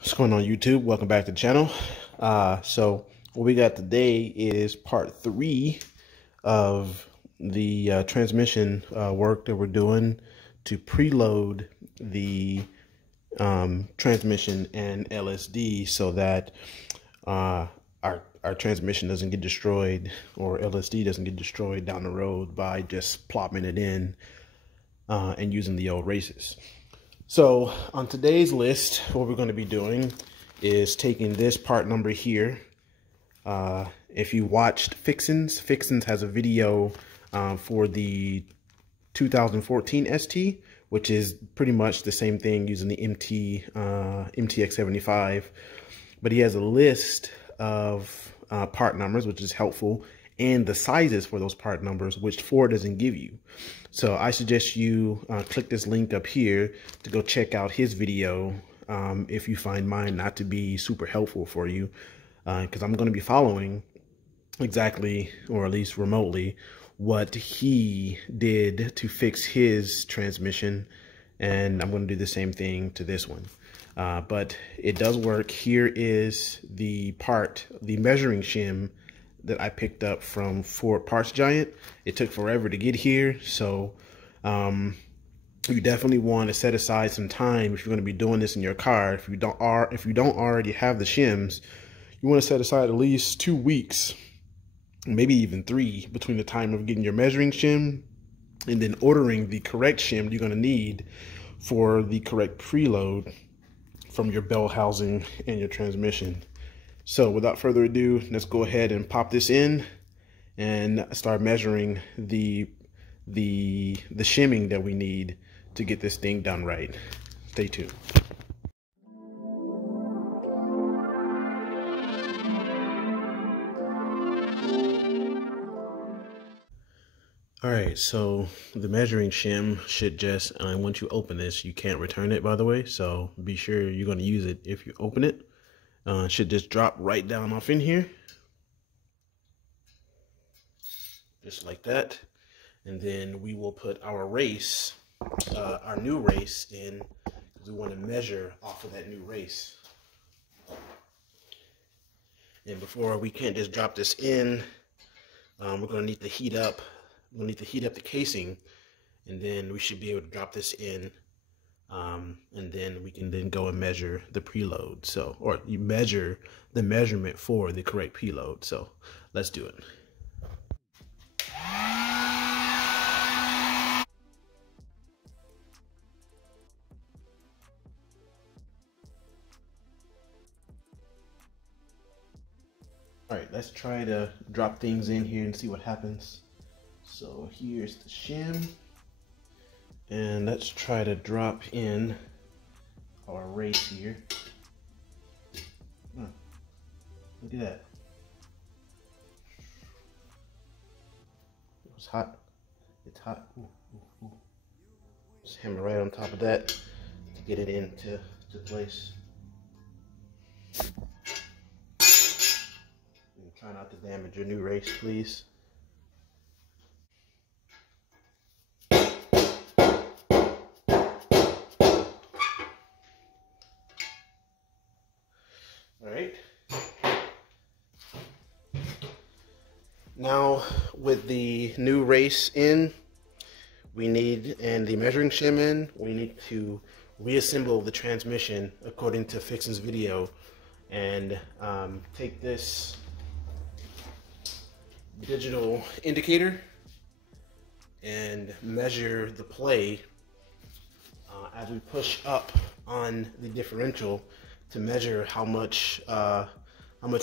What's going on, YouTube? Welcome back to the channel. So what we got today is part 3 of the transmission work that we're doing to preload the transmission and LSD so that our transmission doesn't get destroyed, or LSD doesn't get destroyed down the road by just plopping it in and using the old races. So on today's list, what we're going to be doing is taking this part number here. If you watched Fixins has a video for the 2014 ST, which is pretty much the same thing using the MTX75. But he has a list of part numbers, which is helpful, and the sizes for those part numbers, which Ford doesn't give you. So I suggest you click this link up here to go check out his video if you find mine not to be super helpful for you, because I'm going to be following exactly, or at least remotely, what he did to fix his transmission, and I'm going to do the same thing to this one. But it does work. Here is the measuring shim that I picked up from Ford Parts Giant. It took forever to get here, so you definitely want to set aside some time if you're going to be doing this in your car. If you don't already have the shims, you want to set aside at least 2 weeks, maybe even 3, between the time of getting your measuring shim and then ordering the correct shim you're going to need for the correct preload from your bell housing and your transmission. So without further ado, let's go ahead and pop this in and start measuring the shimming that we need to get this thing done right. Stay tuned. All right, so the measuring shim should just, once you open this, you can't return it, by the way, so be sure you're going to use it if you open it. Should just drop right down off in here, just like that. And then we will put our race, our new race in, because we want to measure off of that new race. And before we can't just drop this in, we're going to need to heat up. We'll need to heat up the casing, and then we should be able to drop this in. And then we can then go and measure the preload. So, or you measure the measurement for the correct preload. So let's do it. All right, let's try to drop things in here and see what happens. So here's the shim. And let's try to drop in our race here. Look at that. It's hot. It's hot. Ooh, ooh, ooh. Just hammer right on top of that to get it into place. And try not to damage your new race, please. All right. Now with the new race in, we need, and the measuring shim in, we need to reassemble the transmission according to Fixins' video, and take this digital indicator and measure the play as we push up on the differential to measure how much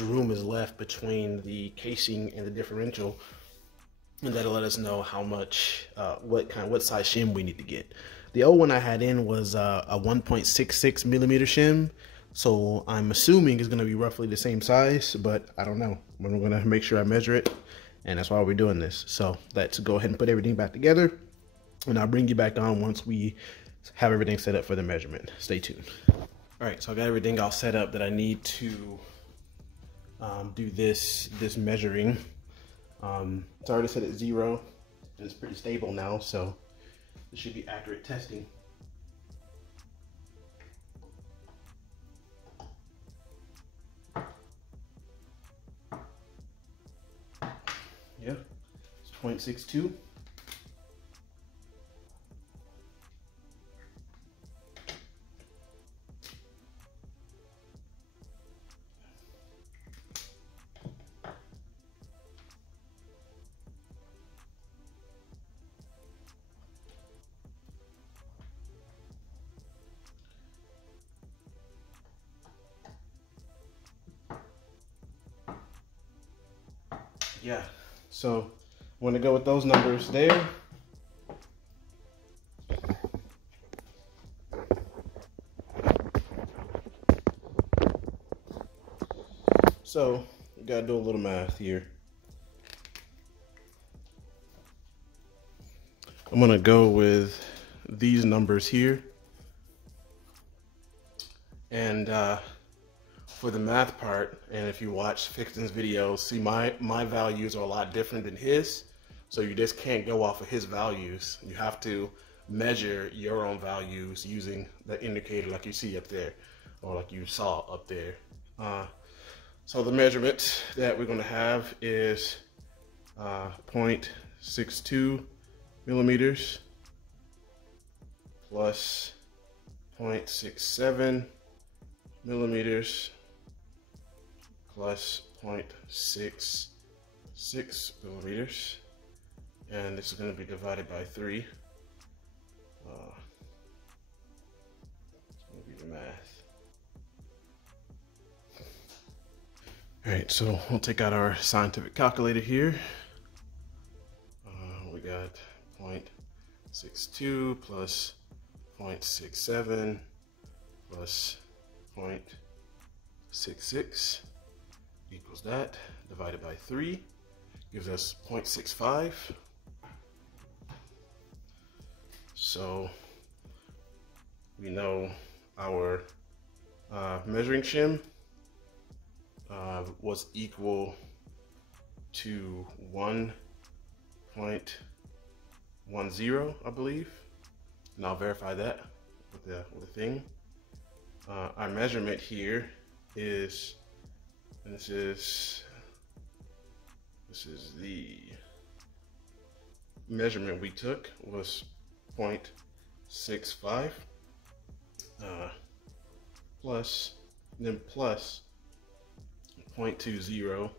room is left between the casing and the differential, and that'll let us know how much what size shim we need to get. The old one I had in was a 1.66 millimeter shim, so I'm assuming it's going to be roughly the same size, but I don't know. I'm going to make sure I measure it, and that's why we're doing this. So let's go ahead and put everything back together, and I'll bring you back on once we have everything set up for the measurement. Stay tuned. All right, so I got everything all set up that I need to do this measuring. It's already set at 0, and it's pretty stable now, so it should be accurate testing. 0.62. Yeah, so I'm gonna go with those numbers there. So we gotta do a little math here. I'm gonna go with these numbers here. And for the math part, and if you watch Fixins videos, see my values are a lot different than his. So you just can't go off of his values. You have to measure your own values using the indicator like you see up there, or like you saw up there. So the measurement that we're gonna have is 0.62 millimeters plus 0.67 millimeters plus 0.66 millimeters, and this is going to be divided by 3. It's going to be the math. All right, so we'll take out our scientific calculator here. We got 0.62 plus 0.67 plus 0.66 equals that, divided by 3, gives us 0.65. So we know our measuring shim was equal to 1.10, I believe, and I'll verify that with the thing. Our measurement here is, and this is the measurement we took, was 0.65 plus 0.20,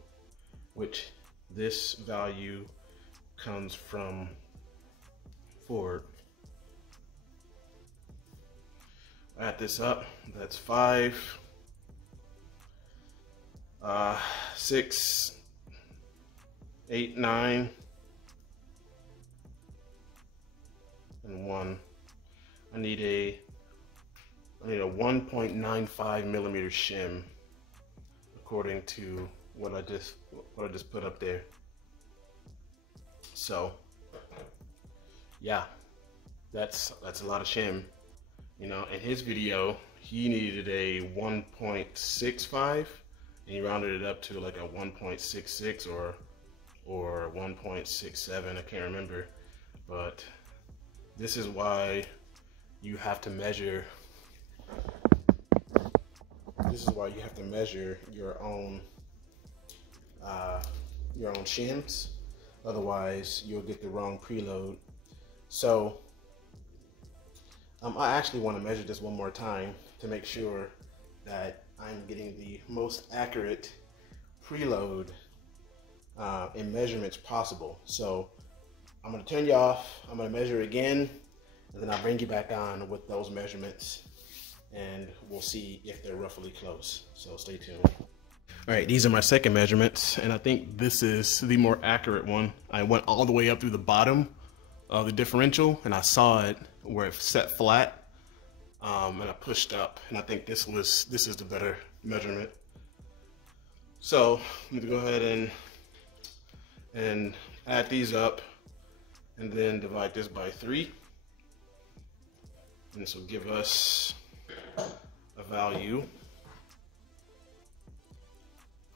which this value comes from Ford. Add this up, that's 5, 6, 8, 9, and 1. I need a 1.95 millimeter shim, according to what I just put up there. So yeah, that's a lot of shim. You know, in his video, he needed a 1.65, and he rounded it up to like a 1.66 or 1.67. I can't remember, but this is why you have to measure. This is why you have to measure your own shims. Otherwise, you'll get the wrong preload. So I actually want to measure this one more time to make sure that I'm getting the most accurate preload in measurements possible. So I'm going to turn you off. I'm going to measure again, and then I'll bring you back on with those measurements, and we'll see if they're roughly close. So stay tuned. All right, these are my second measurements, and I think this is the more accurate one. I went all the way up through the bottom of the differential, and I saw it where it set flat, and I pushed up, and I think this is the better measurement. So I'm gonna go ahead and add these up, and then divide this by 3, and this will give us a value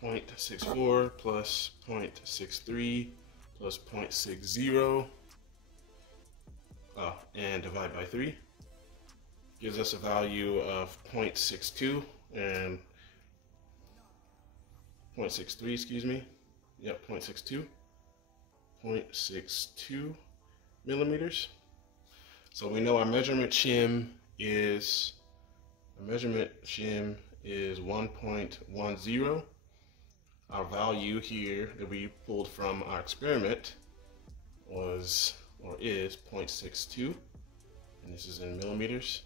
0.64 plus 0.63 plus 0.60. And divide by 3 gives us a value of 0.62 and 0.63, excuse me. Yep, 0.62. 0.62 millimeters. So we know our measurement shim is 1.10. Our value here that we pulled from our experiment is 0.62, and this is in millimeters.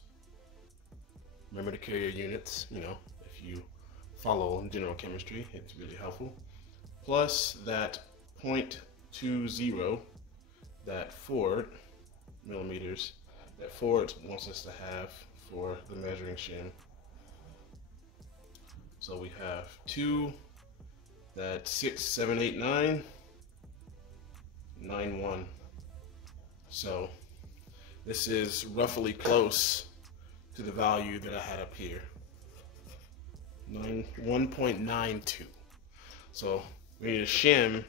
Remember to carry your units, you know, if you follow general chemistry, it's really helpful. Plus that 0.20 that Ford millimeters that Ford wants us to have for the measuring shim. So we have 2, that 6, 7, 8, 9, 9, 1. So this is roughly close to the value that I had up here, 1.92. So we need a shim.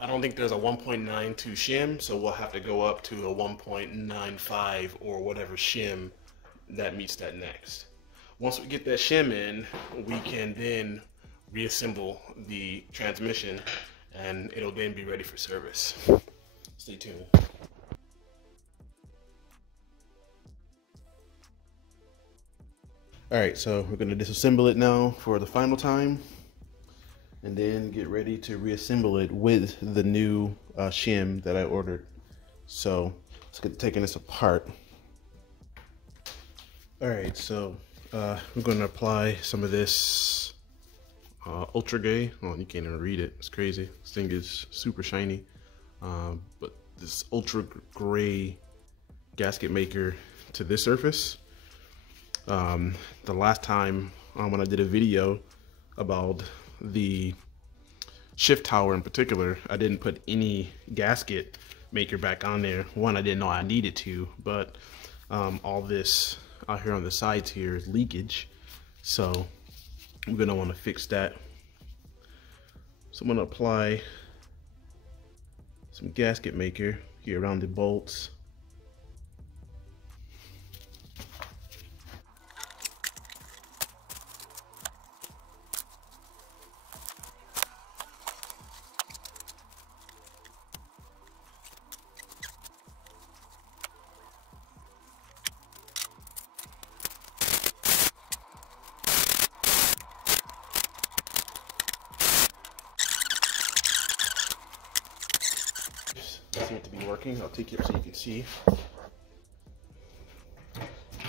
I don't think there's a 1.92 shim, so we'll have to go up to a 1.95 or whatever shim that meets that next. Once we get that shim in, we can then reassemble the transmission and it'll then be ready for service. Stay tuned. Alright, so we're going to disassemble it now for the final time and then get ready to reassemble it with the new shim that I ordered. So let's get taking this apart. Alright, so we're going to apply some of this Ultra Gray. Oh, you can't even read it. It's crazy. This thing is super shiny. But this Ultra Gray gasket maker to this surface. The last time when I did a video about the shift tower in particular, I didn't put any gasket maker back on there. One, I didn't know I needed to, but all this out here on the sides here is leakage, so I'm gonna want to fix that. So I'm gonna apply some gasket maker here around the bolts. Seem to be working. I'll take it up so you can see.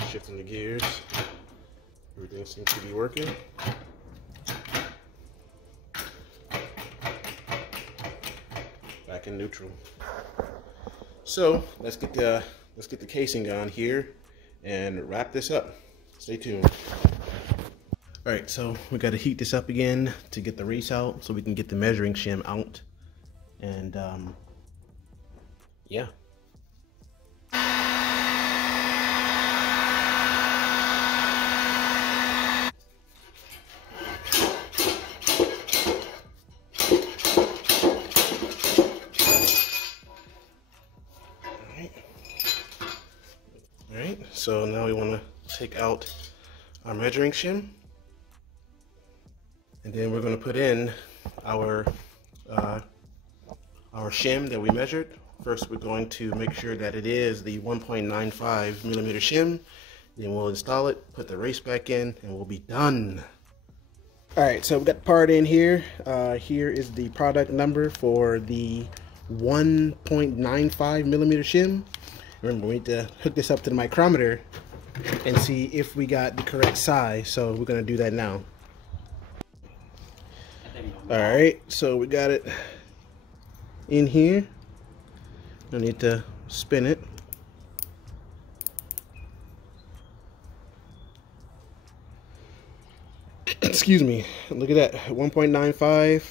Shifting the gears. Everything seems to be working. Back in neutral. So let's get the casing on here and wrap this up. Stay tuned. All right, so we got to heat this up again to get the race out so we can get the measuring shim out. And yeah. All right, so now we want to take out our measuring shim, and then we're going to put in our shim that we measured. First, we're going to make sure that it is the 1.95 millimeter shim. Then we'll install it, put the race back in, and we'll be done. All right, so we got the part in here. Here is the product number for the 1.95 millimeter shim. Remember, we need to hook this up to the micrometer and see if we got the correct size. So we're gonna do that now. All right, so we got it in here. I need to spin it. Excuse me. Look at that, 1.95.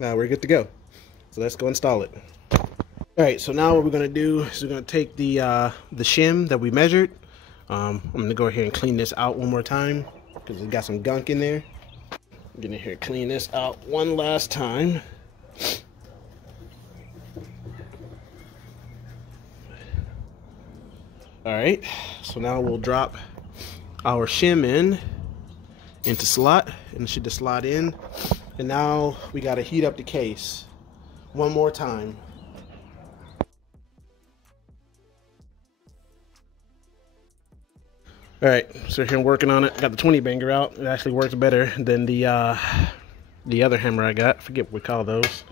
Now we're good to go. So let's go install it. All right. So now what we're gonna do is we're gonna take the shim that we measured. I'm gonna go ahead and clean this out one more time because it got some gunk in there. I'm gonna here clean this out one last time. All right, so now we'll drop our shim into slot, and it should just slide in. And now we got to heat up the case. one more time. All right, so here I'm working on it. Got the 20 banger out. It actually works better than the other hammer I got. I forget what we call those.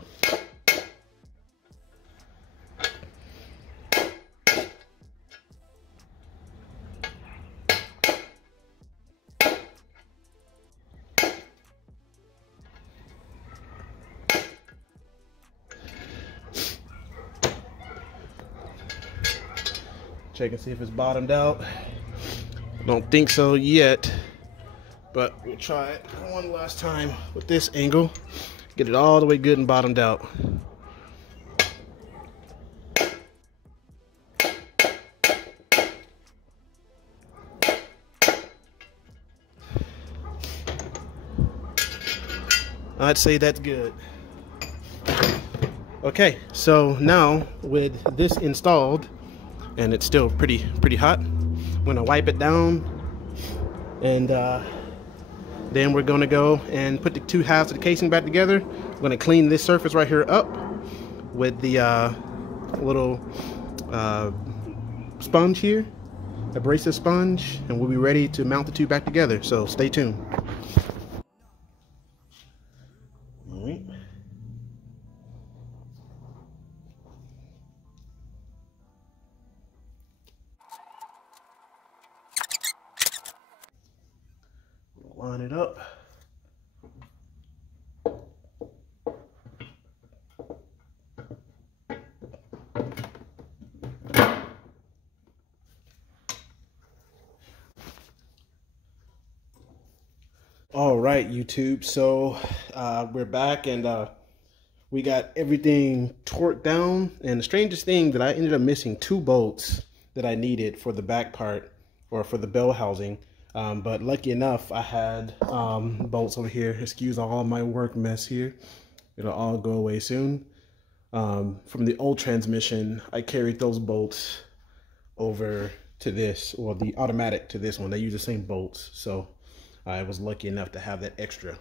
Check and see if it's bottomed out. Don't think so yet, but we'll try it one last time with this angle. Get it all the way good and bottomed out. I'd say that's good. Okay, so now with this installed, and it's still pretty hot, I'm gonna wipe it down, and then we're gonna go and put the two halves of the casing back together. I'm gonna clean this surface right here up with the little sponge here, abrasive sponge, and we'll be ready to mount the two back together, so stay tuned. All right. Line it up. All right, YouTube. So we're back, and we got everything torqued down. And the strangest thing that I ended up missing 2 bolts that I needed for the back part, or for the bell housing. But lucky enough, I had bolts over here. Excuse all of my work mess here. It'll all go away soon. From the old transmission, I carried those bolts over to this, or the automatic to this one. They use the same bolts, so I was lucky enough to have that extra.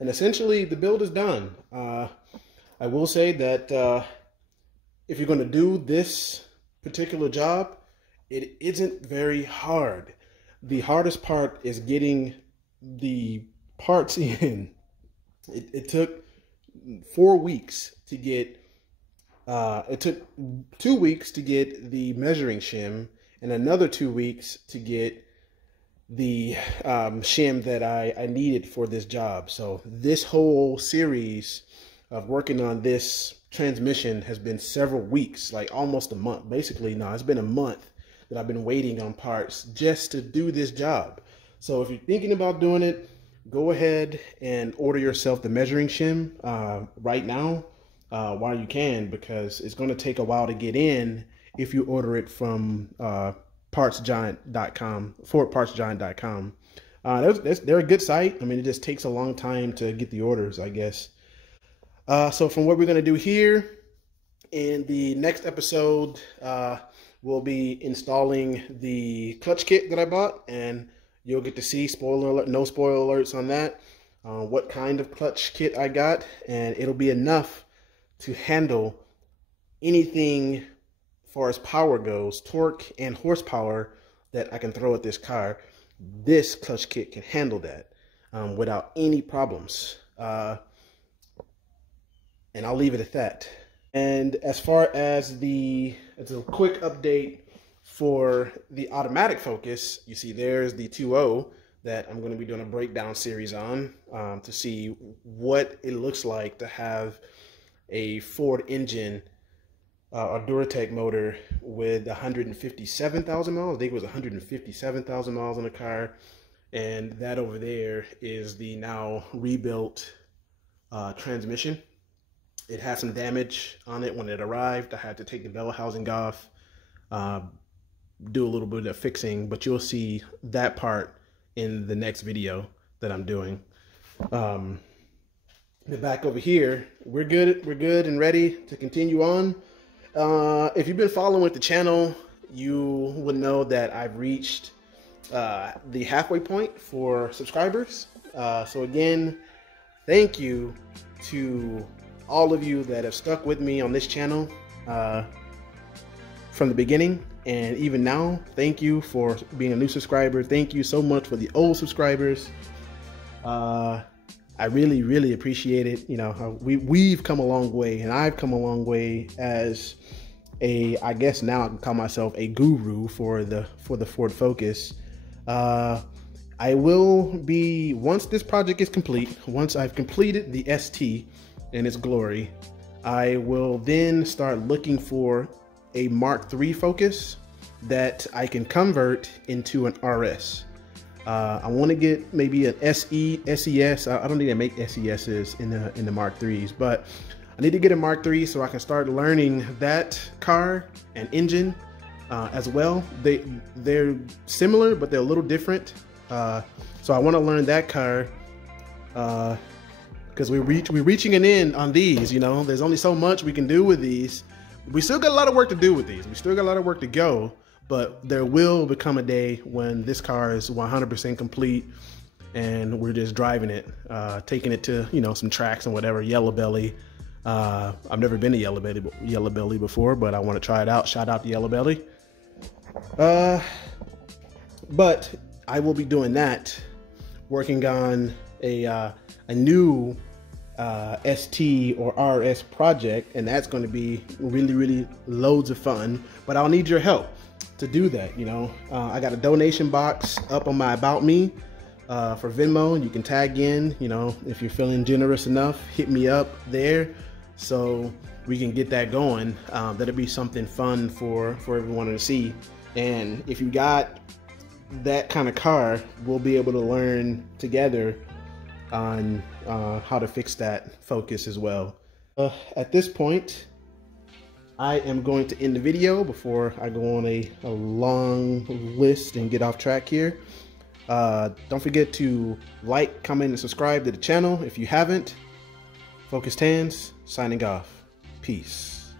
And essentially, the build is done. I will say that if you're going to do this particular job, it isn't very hard. The hardest part is getting the parts in. It took 4 weeks to get, it took 2 weeks to get the measuring shim, and another 2 weeks to get the shim that I needed for this job. So this whole series of working on this transmission has been several weeks, like almost a month. Basically, no, it's been a month that I've been waiting on parts just to do this job. So if you're thinking about doing it, go ahead and order yourself the measuring shim right now while you can, because it's going to take a while to get in if you order it from partsgiant.com, forpartsgiant.com. They're a good site. I mean, it just takes a long time to get the orders, I guess. So from what we're going to do here in the next episode, we'll be installing the clutch kit that I bought, and you'll get to see, spoiler alert, no spoiler alerts on that, what kind of clutch kit I got, and it'll be enough to handle anything as far as power goes, torque and horsepower, that I can throw at this car. This clutch kit can handle that without any problems. And I'll leave it at that. And as far as it's a quick update for the automatic focus, you see there's the 2.0 that I'm going to be doing a breakdown series on to see what it looks like to have a Ford engine, a Duratec motor with 157,000 miles. I think it was 157,000 miles on the car. And that over there is the now rebuilt transmission. It had some damage on it when it arrived. I had to take the bell housing off, do a little bit of fixing, but you'll see that part in the next video that I'm doing. The back over here, we're good and ready to continue on. If you've been following the channel, you would know that I've reached the halfway point for subscribers. So again, thank you to all of you that have stuck with me on this channel from the beginning and even now. Thank you for being a new subscriber. Thank you so much for the old subscribers. I really, really appreciate it. You know, we've come a long way, and I've come a long way as I guess now I can call myself a guru for the Ford Focus. I will be, once this project is complete, once I've completed the ST in its glory, I will then start looking for a Mark III Focus that I can convert into an RS. I want to get maybe an SE, SES. I don't need to make SESs in the Mark IIIs, but I need to get a Mark III so I can start learning that car and engine as well. They're similar, but they're a little different. So I want to learn that car because we're reaching an end on these. You know, there's only so much we can do with these. We still got a lot of work to do with these. We still got a lot of work to go. But there will become a day when this car is 100% complete and we're just driving it, taking it to, you know, some tracks and whatever, Yellow Belly. I've never been to Yellow Belly before, but I want to try it out. Shout out to Yellow Belly. But I will be doing that, working on a new ST or RS project, and that's going to be really, really loads of fun. But I'll need your help to do that. You know, I got a donation box up on my About Me for Venmo. You can tag in, you know, if you're feeling generous enough, hit me up there so we can get that going. That'll be something fun for everyone to see. And if you got that kind of car, we'll be able to learn together on how to fix that Focus as well. At this point, I am going to end the video before I go on a long list and get off track here. Don't forget to like, comment, and subscribe to the channel if you haven't. Focused Hands, signing off. Peace.